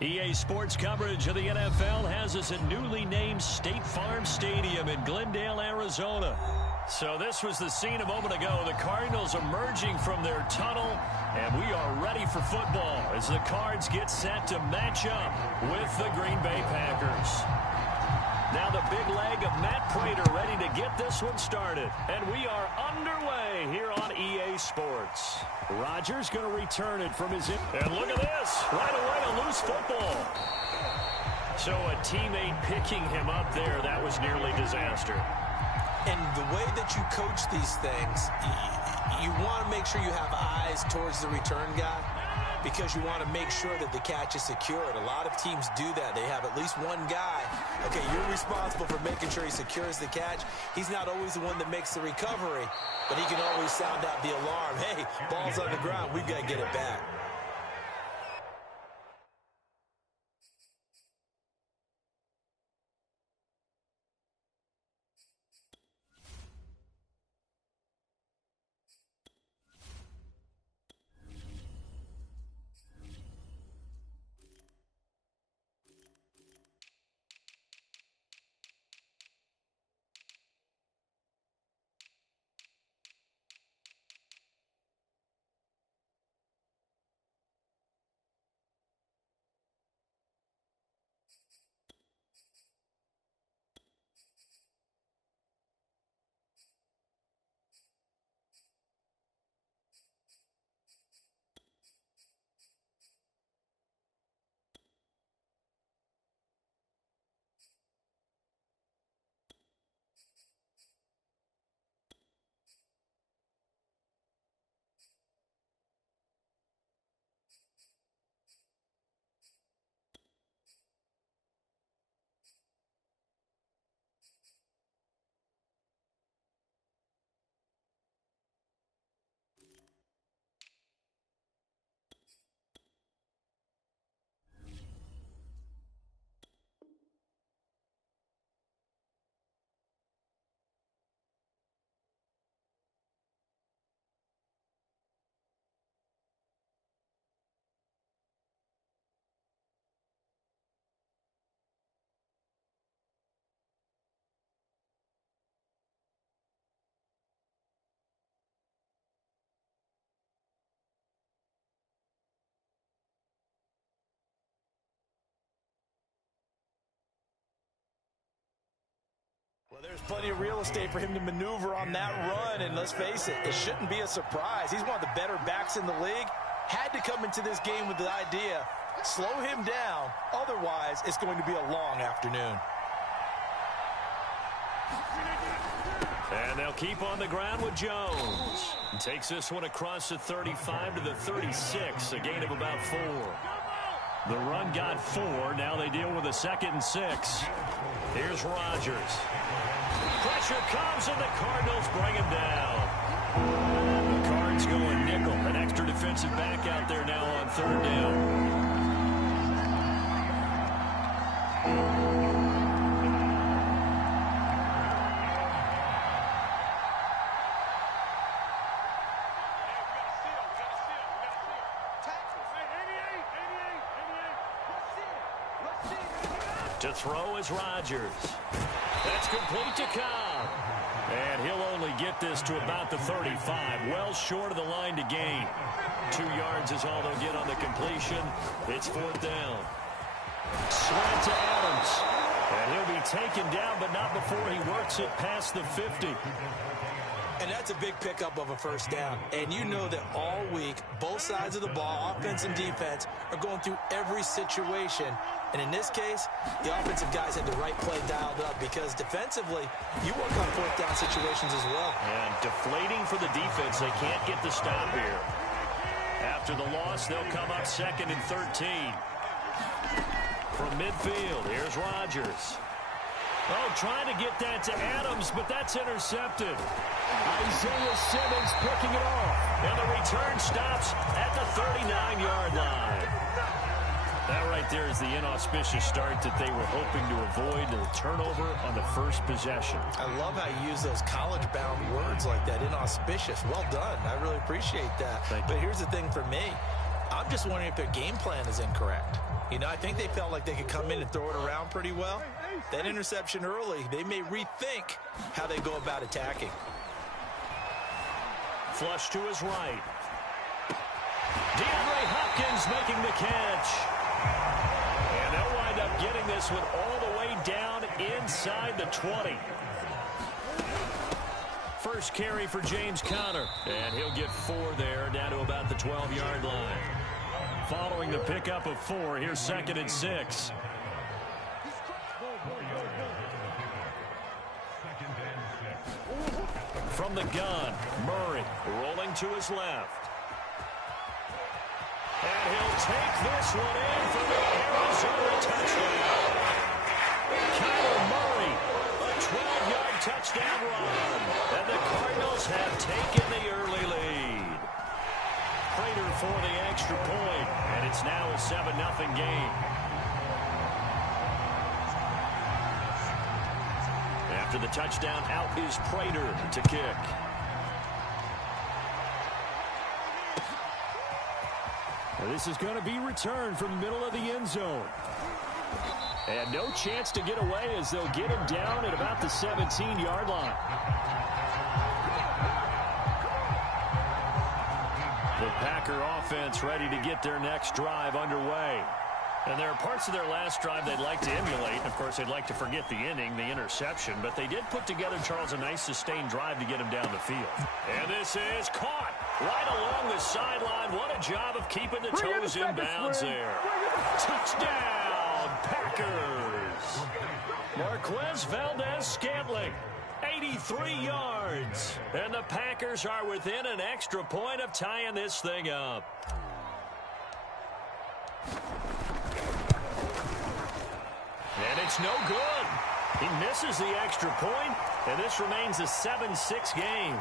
EA Sports coverage of the NFL has us at newly named State Farm Stadium in Glendale, Arizona. So this was the scene a moment ago. The Cardinals emerging from their tunnel, and we are ready for football as the Cards get set to match up with the Green Bay Packers. Now the big leg of Matt Prater ready to get this one started. And we are underway here on EA Sports. Rodgers going to return it from his... And look at this. Right away, a loose football. So a teammate picking him up there, that was nearly disaster. And the way that you coach these things, you want to make sure you have eyes towards the return guy, because you want to make sure that the catch is secured. A lot of teams do that. They have at least one guy. Okay, you're responsible for making sure he secures the catch. He's not always the one that makes the recovery, but he can always sound out the alarm. Hey, ball's on the ground. We've got to get it back. Well, there's plenty of real estate for him to maneuver on that run, and let's face it, it shouldn't be a surprise. He's one of the better backs in the league. Had to come into this game with the idea, slow him down, otherwise it's going to be a long afternoon. And they'll keep on the ground with Jones. Takes this one across the 35 to the 36, a gain of about 4. The run got 4. Now they deal with a 2nd and 6. Here's Rodgers. Pressure comes, and the Cardinals bring him down. The Cards going nickel. An extra defensive back out there now on 3rd down. To throw is Rodgers. That's complete to Cobb. And he'll only get this to about the 35. Well short of the line to gain. 2 yards is all they'll get on the completion. It's 4th down. Slant to Adams. And he'll be taken down, but not before he works it past the 50. And that's a big pickup of a 1st down. And you know that all week, both sides of the ball, offense and defense, are going through every situation. And in this case, the offensive guys had the right play dialed up, because defensively, you work on 4th down situations as well. And deflating for the defense. They can't get the stop here. After the loss, they'll come up 2nd and 13. From midfield, here's Rodgers. Oh, trying to get that to Adams, but that's intercepted. Isaiah Simmons picking it off. And the return stops at the 39-yard line. That right there is the inauspicious start that they were hoping to avoid, the turnover on the first possession. I love how you use those college-bound words like that, inauspicious. Well done. I really appreciate that. But here's the thing for me. I'm just wondering if their game plan is incorrect. You know, I think they felt like they could come in and throw it around pretty well. That interception early, they may rethink how they go about attacking. Flush to his right. DeAndre Hopkins making the catch. And they'll wind up getting this one all the way down inside the 20. First carry for James Conner. And he'll get 4 there, down to about the 12-yard line. Following the pickup of 4, here's 2nd and 6. From the gun, Murray rolling to his left. And he'll take this one in for the Arizona touchdown. Kyler Murray, a 12-yard touchdown run. And the Cardinals have taken the early lead. Prater for the extra point, and it's now a 7-0 game. After the touchdown, out is Prater to kick. Now this is going to be returned from the middle of the end zone. And no chance to get away as they'll get him down at about the 17-yard line. The Packer offense ready to get their next drive underway. And there are parts of their last drive they'd like to emulate. Of course, they'd like to forget the inning, the interception. But they did put together, Charles, a nice sustained drive to get him down the field. And this is caught right along the sideline. What a job of keeping the toes in bounds there. Touchdown, Packers. Marquez Valdez-Scantling, 83 yards. And the Packers are within an extra point of tying this thing up. And it's no good. He misses the extra point, and this remains a 7-6 game.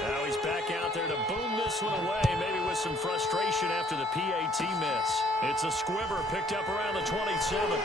Now he's back out there to boom this one away, maybe with some frustration after the PAT miss. It's a squibber picked up around the 27.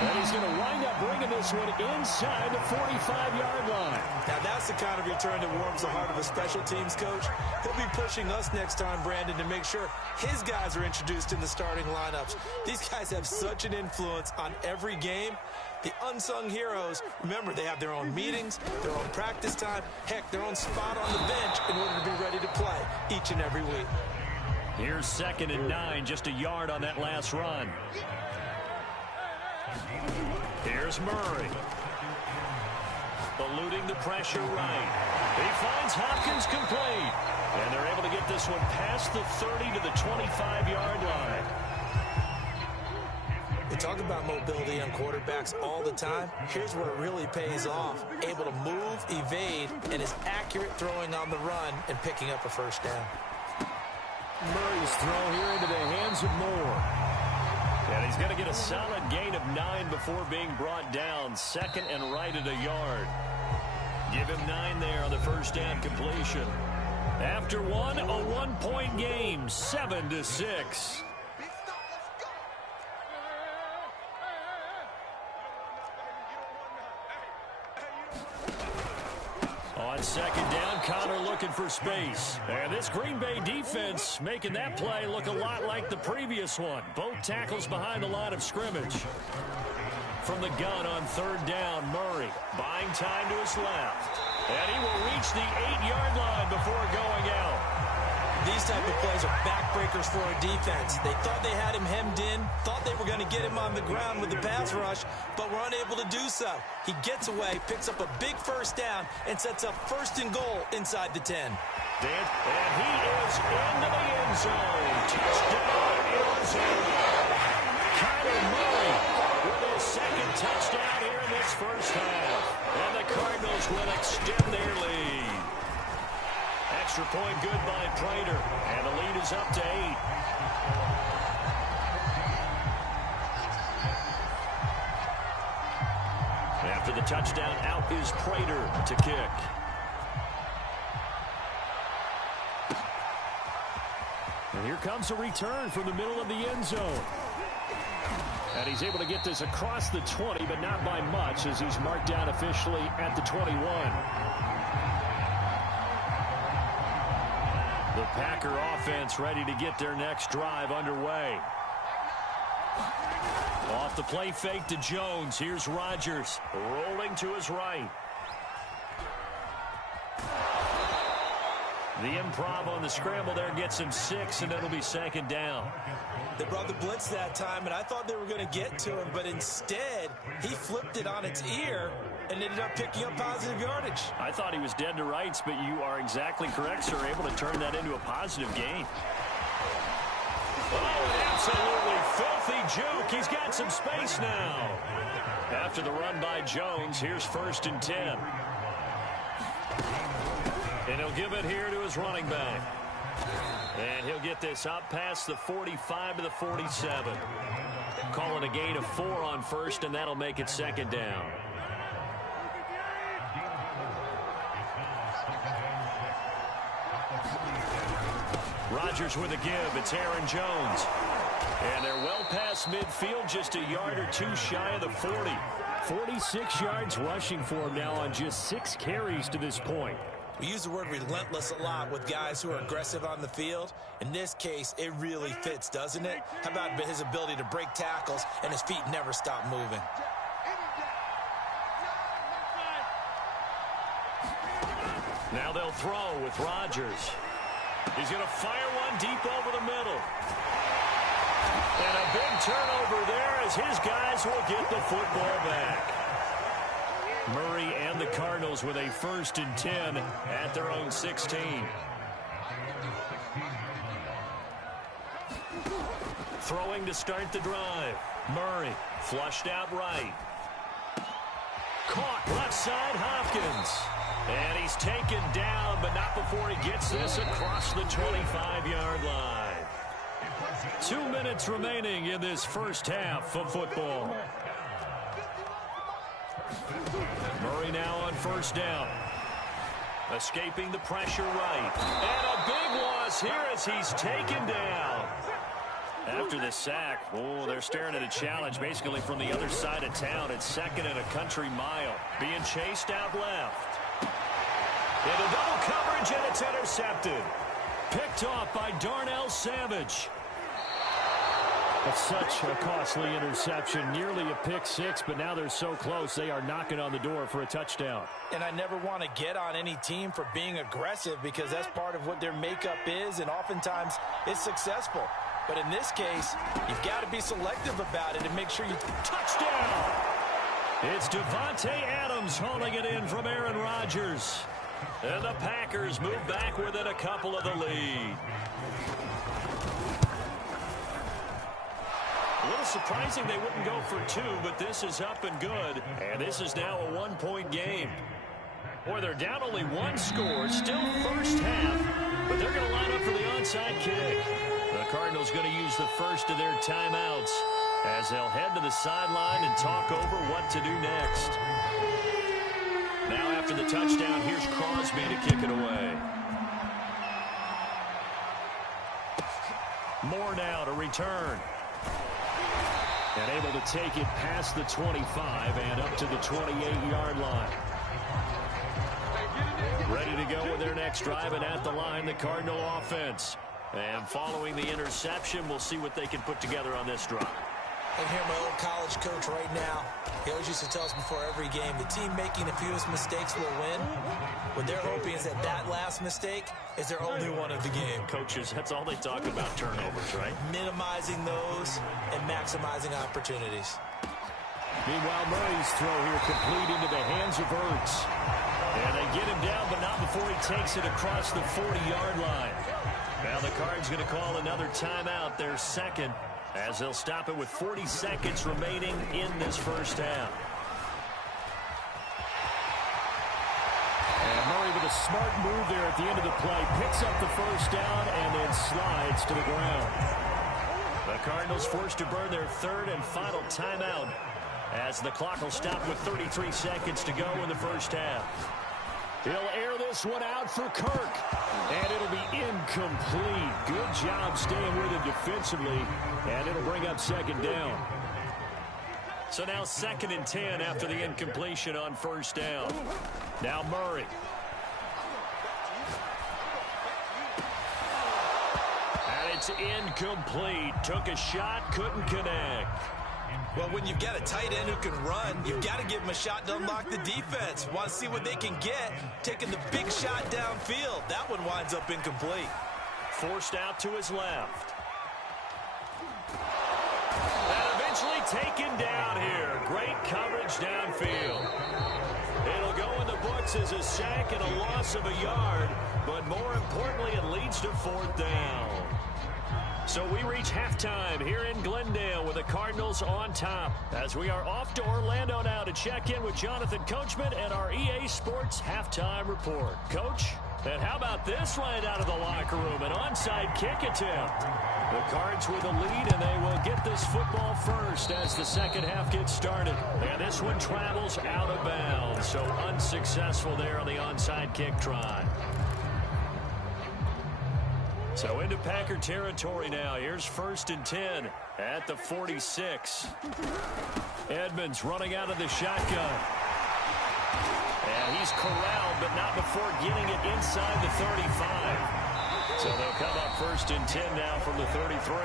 And he's going to wind up bringing this one inside the 45-yard line. Now that's the kind of return that warms the heart of a special teams coach. He'll be pushing us next time, Brandon, to make sure his guys are introduced in the starting lineups. These guys have such an influence on every game. The unsung heroes, remember, they have their own meetings, their own practice time, heck, their own spot on the bench in order to be ready to play each and every week. Here's 2nd and 9, just a yard on that last run. Here's Murray. Eluding the pressure right. He finds Hopkins complete. And they're able to get this one past the 30 to the 25-yard line. We talk about mobility on quarterbacks all the time. Here's where it really pays off. Able to move, evade, and is accurate throwing on the run and picking up a first down. Murray's throw here into the hands of Moore. And he's going to get a solid gain of 9 before being brought down. 2nd and right at a yard. Give him 9 there on the first down completion. After one, a 1-point game, 7-6. On 2nd down, Conner looking for space. And this Green Bay defense making that play look a lot like the previous one. Both tackles behind the line of scrimmage. From the gun on 3rd down, Murray buying time to his left. And he will reach the 8-yard line before going out. These type of plays are backbreakers for a defense. They thought they had him hemmed in, thought they were going to get him on the ground with the pass rush, but were unable to do so. He gets away, picks up a big first down, and sets up 1st and goal inside the 10. And he is into the end zone. Touchdown, Arizona. Kyler Murray with his 2nd touchdown here in this first half. And the Cardinals will extend their lead. Extra point good by Prater, and the lead is up to 8. After the touchdown, out is Prater to kick. And here comes a return from the middle of the end zone. And he's able to get this across the 20, but not by much, as he's marked down officially at the 21. The Packer offense ready to get their next drive underway. Off the play fake to Jones. Here's Rodgers rolling to his right. The improv on the scramble there gets him 6, and it'll be second down. They brought the blitz that time, and I thought they were going to get to him, but instead he flipped it on its ear and ended up picking up positive yardage. I thought he was dead to rights, but you are exactly correct, sir. Able to turn that into a positive gain. Oh, an absolutely filthy juke. He's got some space now. After the run by Jones, here's 1st and 10. And he'll give it here to his running back. And he'll get this up past the 45 to the 47. Calling a gain of 4 on 1st, and that'll make it 2nd down. Rodgers with a give. It's Aaron Jones. And they're well past midfield, just a yard or 2 shy of the 40. 46 yards rushing for him now on just 6 carries to this point. We use the word relentless a lot with guys who are aggressive on the field. In this case, it really fits, doesn't it? How about his ability to break tackles and his feet never stop moving? Now they'll throw with Rodgers. He's going to fire one deep over the middle. And a big turnover there as his guys will get the football back. Murray and the Cardinals with a 1st and 10 at their own 16. Throwing to start the drive. Murray flushed out right. Caught left side Hopkins. And he's taken down, but not before he gets this across the 25-yard line. 2 minutes remaining in this first half of football. Murray now on 1st down. Escaping the pressure right. And a big loss here as he's taken down. After the sack, they're staring at a challenge basically from the other side of town. It's 2nd and a country mile. Being chased out left. Into double coverage, and it's intercepted. Picked off by Darnell Savage. That's such a costly interception. Nearly a pick 6, but now they're so close they are knocking on the door for a touchdown. And I never want to get on any team for being aggressive because that's part of what their makeup is, and oftentimes it's successful. But in this case, you've got to be selective about it and make sure you touchdown. It's Devontae Adams hauling it in from Aaron Rodgers. And the Packers move back within a couple of the lead. A little surprising they wouldn't go for 2, but this is up and good. And this is now a 1-point game. Boy, they're down only 1 score, still first half, but they're going to line up for the onside kick. The Cardinals going to use the first of their timeouts as they'll head to the sideline and talk over what to do next. Now after the touchdown, here's Crosby to kick it away. Moore now to return. And able to take it past the 25 and up to the 28-yard line. Ready to go with their next drive, and at the line, the Cardinal offense. And following the interception, we'll see what they can put together on this drive. I can hear my old college coach right now. He always used to tell us before every game, the team making the fewest mistakes will win. What they're hoping is that that last mistake is their only one of the game. Coaches, that's all they talk about, turnovers, right? Minimizing those and maximizing opportunities. Meanwhile, Murray's throw here complete into the hands of Ertz. And they get him down, but not before he takes it across the 40-yard line. Now the Cards going to call another timeout, their second, as they'll stop it with 40 seconds remaining in this first half. And Murray with a smart move there at the end of the play. Picks up the first down and then slides to the ground. The Cardinals forced to burn their third and final timeout as the clock will stop with 33 seconds to go in the first half. He'll air this one out for Kirk. And it'll be incomplete. Good job staying with him defensively. And it'll bring up second down. So now 2nd and 10 after the incompletion on first down. Now Murray. And it's incomplete. Took a shot, couldn't connect. Well, when you've got a tight end who can run, you've got to give him a shot to unlock the defense. Want to see what they can get, taking the big shot downfield. That one winds up incomplete. Forced out to his left. And eventually taken down here. Great coverage downfield. It'll go in the books as a sack and a loss of a yard, but more importantly, it leads to 4th down. So we reach halftime here in Glendale with the Cardinals on top as we are off to Orlando now to check in with Jonathan Coachman and our EA Sports Halftime Report. Coach, and how about this right out of the locker room? An onside kick attempt. The Cards with a lead, and they will get this football first as the second half gets started. And this one travels out of bounds, so unsuccessful there on the onside kick try. So into Packer territory now. Here's 1st and 10 at the 46. Edmonds running out of the shotgun. And he's corralled, but not before getting it inside the 35. So they'll come up 1st and 10 now from the 33.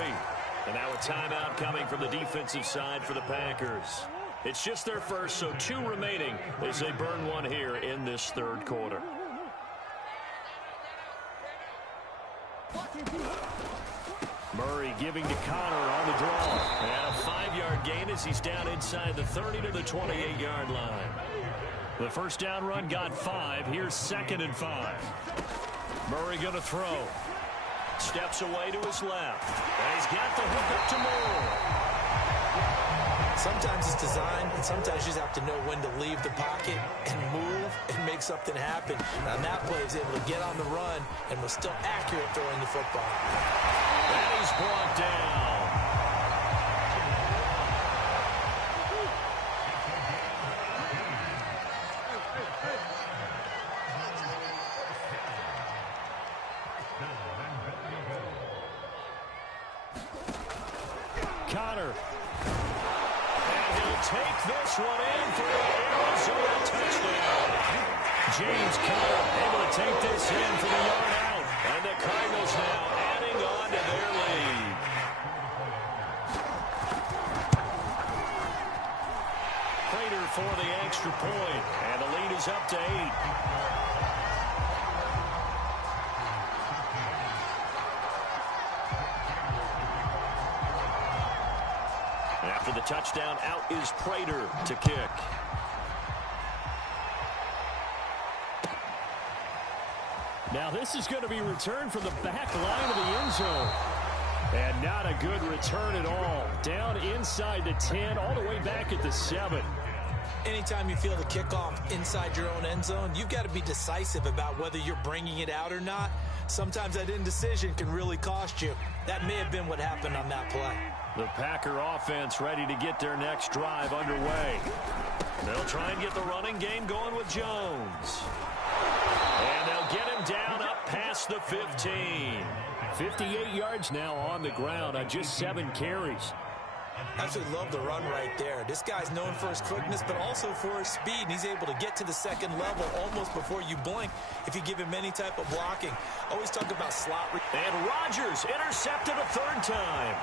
And now a timeout coming from the defensive side for the Packers. It's just their first, so 2 remaining as they burn one here in this 3rd quarter. Murray giving to Connor on the draw. And a 5-yard gain as he's down inside the 30 to the 28-yard line. The first down run got 5. Here's 2nd and 5. Murray going to throw. Steps away to his left. And he's got the hook up to Moore. Sometimes it's design, and sometimes you just have to know when to leave the pocket and move and make something happen. Now, that play is able to get on the run and was still accurate throwing the football. And he's brought down. Connor. Take this one in for the Arizona touchdown. James Conner able to take this in for the yard out. And the Cardinals now adding on to their lead. Prater for the extra point. And the lead is up to 8. After the touchdown, out is Prater to kick. Now this is going to be returned from the back line of the end zone. And not a good return at all. Down inside the 10, all the way back at the 7. Anytime you feel the kickoff inside your own end zone, you've got to be decisive about whether you're bringing it out or not. Sometimes that indecision can really cost you. That may have been what happened on that play. The Packer offense ready to get their next drive underway. They'll try and get the running game going with Jones. And they'll get him down up past the 15. 58 yards now on the ground on just 7 carries. Absolutely love the run right there. This guy's known for his quickness, but also for his speed. And he's able to get to the second level almost before you blink if you give him any type of blocking. Always talk about slot. And Rodgers intercepted a 3rd time.